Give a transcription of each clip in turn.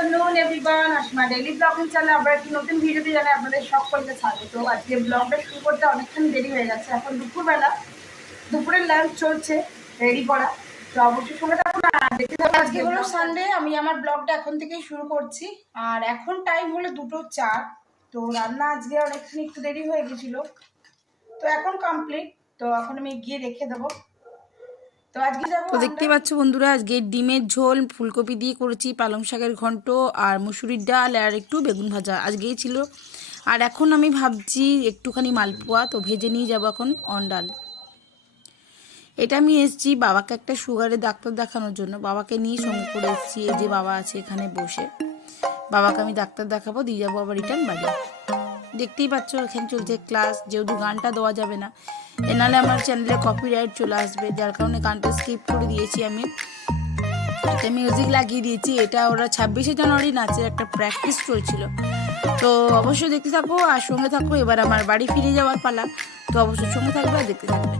Afternoon everyone, Asma daily blogging চ্যানেলে আমরা একটি নতুন ভিডিওতে জানাই আপনাদের সকলকে স্বাগত। আজকে ব্লগটা শুরু করতে অনেকক্ষণ দেরি হয়ে গেছে। এখন দুপুরবেলা, দুপুরের লাঞ্চ চলছে, রেডি করা। তো অবশ্যই সময় থাকুন আর দেখতে থাকুন। আজকে হলো সানডে, আমি আমার ব্লগটা এখন থেকেই শুরু করছি। আর এখন টাইম হলো 2:04। তো রান্না আজকে অনেকখানি একটু দেরি হয়ে গেছিল, তো এখন কমপ্লিট। তো এখন আমি গিয়ে রেখে দেবো। তো দেখতেই পাচ্ছ বন্ধুরা, আজকে ডিমের ঝোল ফুলকপি দিয়ে করেছি, পালং শাকের ঘন্ট আর মুসুরির ডাল আর একটু বেগুন ভাজা আজকেই ছিল। আর এখন আমি ভাবছি একটুখানি মালপোয়া তো ভেজে নিয়ে যাবো এখন অন্ডাল। এটা আমি এসেছি বাবাকে একটা সুগারের ডাক্তার দেখানোর জন্য, বাবাকে নিয়ে সঙ্গে করে এসেছি। এই যে বাবা আছে এখানে বসে, বাবাকে আমি ডাক্তার দেখাবো, দিয়ে যাবো আবার রিটার্ন বাড়ি। দেখতেই পাচ্ছ এখানে চলছে ক্লাস, যেহেতু গানটা দেওয়া যাবে না, এনালে আমার চ্যানেলে কপিরাইট চলে আসবে, যার কারণে গানটা স্কিপ করে দিয়েছি। আমি একটা মিউজিক লাগিয়ে দিয়েছি। এটা ওরা 26শে জানুয়ারি নাচের একটা প্র্যাকটিস চলছিল। তো অবশ্যই দেখতে থাকো আর সঙ্গে থাকো। এবার আমার বাড়ি ফিরে যাওয়ার পালা, তো অবশ্যই সঙ্গে থাকবে আর দেখতে থাকবে।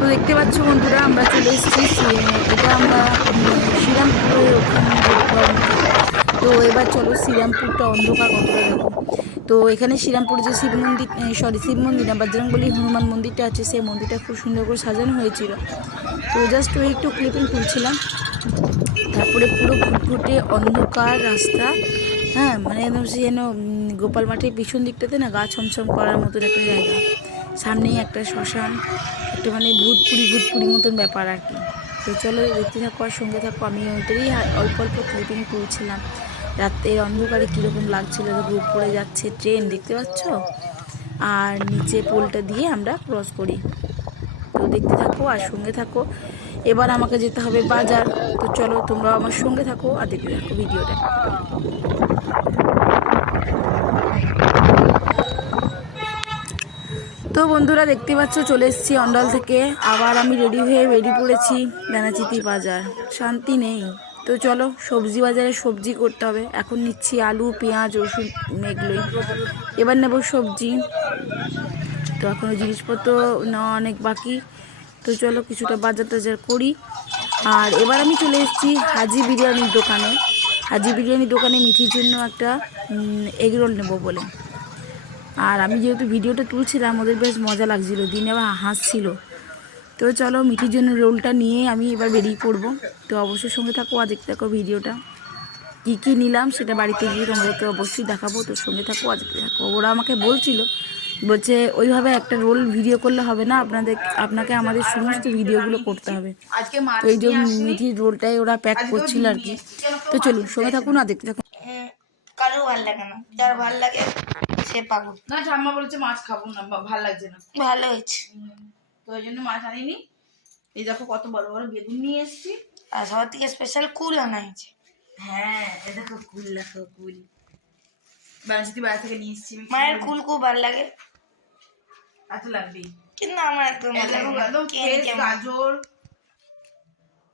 তো দেখতে পাচ্ছ বন্ধুরা, আমরা চলে এসেছি, এটা আমরা শ্রীরামপুরের ওখানে। তো এবার চলো শ্রীরামপুরটা অন্ধকার কতটা দেখো। তো এখানে শ্রীরামপুরে যে শিব মন্দির না, বজরংবলী হনুমান মন্দিরটা আছে, সেই মন্দিরটা খুব সুন্দর করে সাজানো হয়েছিল। তো জাস্ট ওই একটু ক্লিপিং তুলছিলাম। তারপরে পুরো ঘুটঘুটে অন্ধকার রাস্তা, হ্যাঁ মানে একদম সে যেন গোপাল মাঠের পিছন দিকটাতে না গা ছমছম করার মতন একটা জায়গা, সামনেই একটা শ্মশান, একটা মানে ভূতপুরি মতন ব্যাপার আর কি। তো চলো দেখতে থাকো আর সঙ্গে থাকো। আমি ওইটারই অল্প অল্প ক্লিপিং তুলছিলাম, রাতের অন্ধকারে কীরকম লাগছিল। উপরে যাচ্ছে ট্রেন দেখতে পাচ্ছ, আর নিচে পোলটা দিয়ে আমরা ক্রস করি। তো দেখতে থাকো আর সঙ্গে থাকো। এবার আমাকে যেতে হবে বাজার, তো চলো তোমরা আমার সঙ্গে থাকো আর দেখতে থাকো ভিডিওটা। তো বন্ধুরা দেখতে পাচ্ছ চলে এসেছি অন্ডাল থেকে। আবার আমি রেডি হয়ে বেরিয়ে পড়েছি বেনাচিতি বাজার, শান্তি নেই। তো চলো সবজি বাজারে সবজি করতে হবে। এখন নিচ্ছি আলু, পেঁয়াজ, রসুন, এগুলোই। এবার নেব সবজি। তো এখনও জিনিসপত্র নেওয়া অনেক বাকি। তো চলো কিছুটা বাজার টাজার করি। আর এবার আমি চলে এসেছি হাজি বিরিয়ানির দোকানে। হাজি বিরিয়ানির দোকানে মিঠির জন্য একটা এগরোল নেবো বলে। আর আমি যেহেতু ভিডিওটা তুলছিলাম, ওদের বেশ মজা লাগছিলো, দিনে আবার হাসছিল। তো চলো মিঠির জন্য রোলটা নিয়ে আমি এবার বেরিয়ে পড়বো। তো অবশ্যই সঙ্গে থাকো আর দেখতে থাকো ভিডিওটা। কী কী নিলাম সেটা বাড়িতে গিয়ে তোমাদেরকে অবশ্যই দেখাবো। তো সঙ্গে থাকো আর দেখতে থাকো। ওরা আমাকে বলছে ওইভাবে একটা রোল ভিডিও করলে হবে না, আপনাকে আমাদের সমস্ত ভিডিওগুলো করতে হবে। তো এই যে মিঠির রোলটাই ওরা প্যাক করছিল আর কি। তো চলুন সঙ্গে থাকুন আর দেখতে থাকুন। কারো ভালো লাগে না, যার ভালো লাগে সে পাগল। না ঠাম্মা বলেছে মাছ খাবো না, ভালো লাগছে না। ভালো হয়েছে, তো ওই জন্য মাছ আনিনি। এই দেখো কত বড় বড় বেগুন নিয়ে এসেছি। আর সবার থেকে স্পেশাল কুল আনা হয়েছে। হ্যাঁ এ দেখো কুল, দেখো কুল বারাণসী বাইরে থেকে নিয়ে এসেছি। মায়ের কুল খুব ভালো লাগে, এত লাগবেই কিন্তু আমার একদম একদম ফ্রেশ গাজর,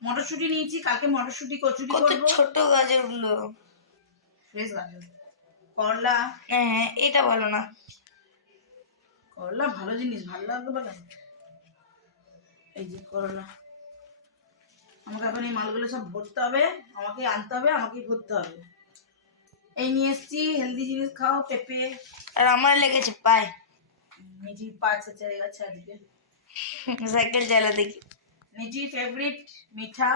মটরশুঁটি নিয়েছি। কালকে মটরশুঁটি কচুরি কত করবো। ছোট গাজর গুলো, ফ্রেশ গাজর। করলা, হ্যাঁ এটা ভালো না। করলা ভালো জিনিস, ভালো লাগবে বলে। এই যে করলা, আমাকে এখন এই মালগুলো সব ভরতে হবে, আমাকে আনতে হবে, আমাকে ভরতে হবে। এই নিয়ে এসছি হেলদি জিনিস খাও, পেঁপে। আর আমার লেগেছে পায়ে, মিঠি পা ছেড়ে গেছে আজকে, সাইকেল চালা দেখি। মিঠি ফেভারিট মিঠা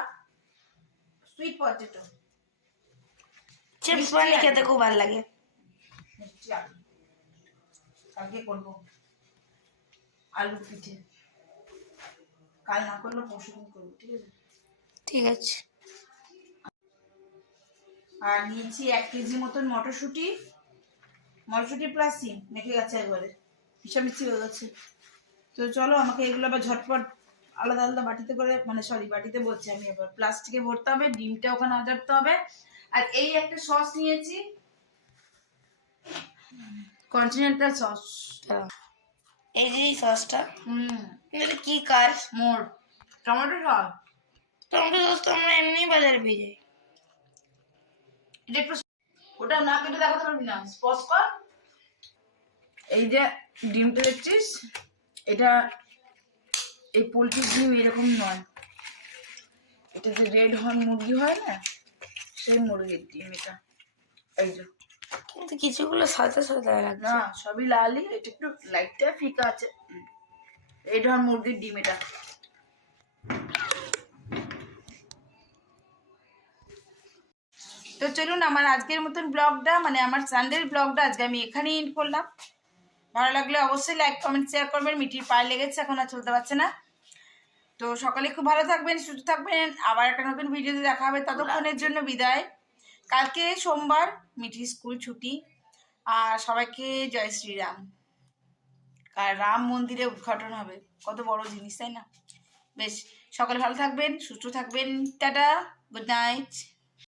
সুইট পটেটো, চিপস বানিয়ে খেতে খুব ভালো লাগে। মিষ্টি আলু কালকে করবো, আলু পিঠে। কাল না করলে পরশু দিন করবো, ঠিক আছে? ঠিক আছে। আর নিয়েছি 1 কেজি মতন মটরশুঁটি প্লাস সিম মেখে গেছে একবারে, মিশামিশি হয়ে গেছে। তো চলো আমাকে এগুলো আবার ঝটপট আলাদা আলাদা বাটিতে করে, মানে সরি বাটিতে বলছি আমি, এবার প্লাস্টিকে ভরতে হবে, ডিমটা ওখানে আজারতে হবে। আর এই একটা সস নিয়েছি, কন্টিনেন্টাল সস। এই যে এই সসটা, হুম, এটা কি কাজ? মোর টমেটো সস। টমেটো সস তো আমরা এমনি বাজারে পেয়ে যাই। এটা একটু, ওটা না কেটে দেখাতে পারবি না, স্পস কর। এই যে ডিমটা দেখছিস, এটা এই পোলট্রির ডিম এরকম নয়, এটা যে রেড হর্ন মুরগি হয় না, সেই মুরগির ডিম এটা। এই যে, কিন্তু কিছুগুলো সাদা সাদা লাগছে। না সবই লালই, এটা একটু লাইটটা ফিকা আছে। রেড হর্ন মুরগির ডিম এটা। তো চলুন আমার আজকের মতন ব্লগটা, মানে আমার সানডের ব্লগটা আজকে আমি এখানেই এন্ড করলাম। ভালো লাগলে অবশ্যই লাইক কমেন্ট শেয়ার করবেন। মিঠির পায়ে লেগেছে, এখন আর চলতে পারছে না। তো সকালে খুব ভালো থাকবেন, সুস্থ থাকবেন। আবার একটা নতুন ভিডিওতে দেখা হবে, ততক্ষণের জন্য বিদায়। কালকে সোমবার, মিঠির স্কুল ছুটি। আর সবাইকে জয় শ্রীরাম। আর রাম মন্দিরে উদ্ঘাটন হবে, কত বড় জিনিস তাই না? বেশ, সকালে ভালো থাকবেন, সুস্থ থাকবেন। Tata, good night.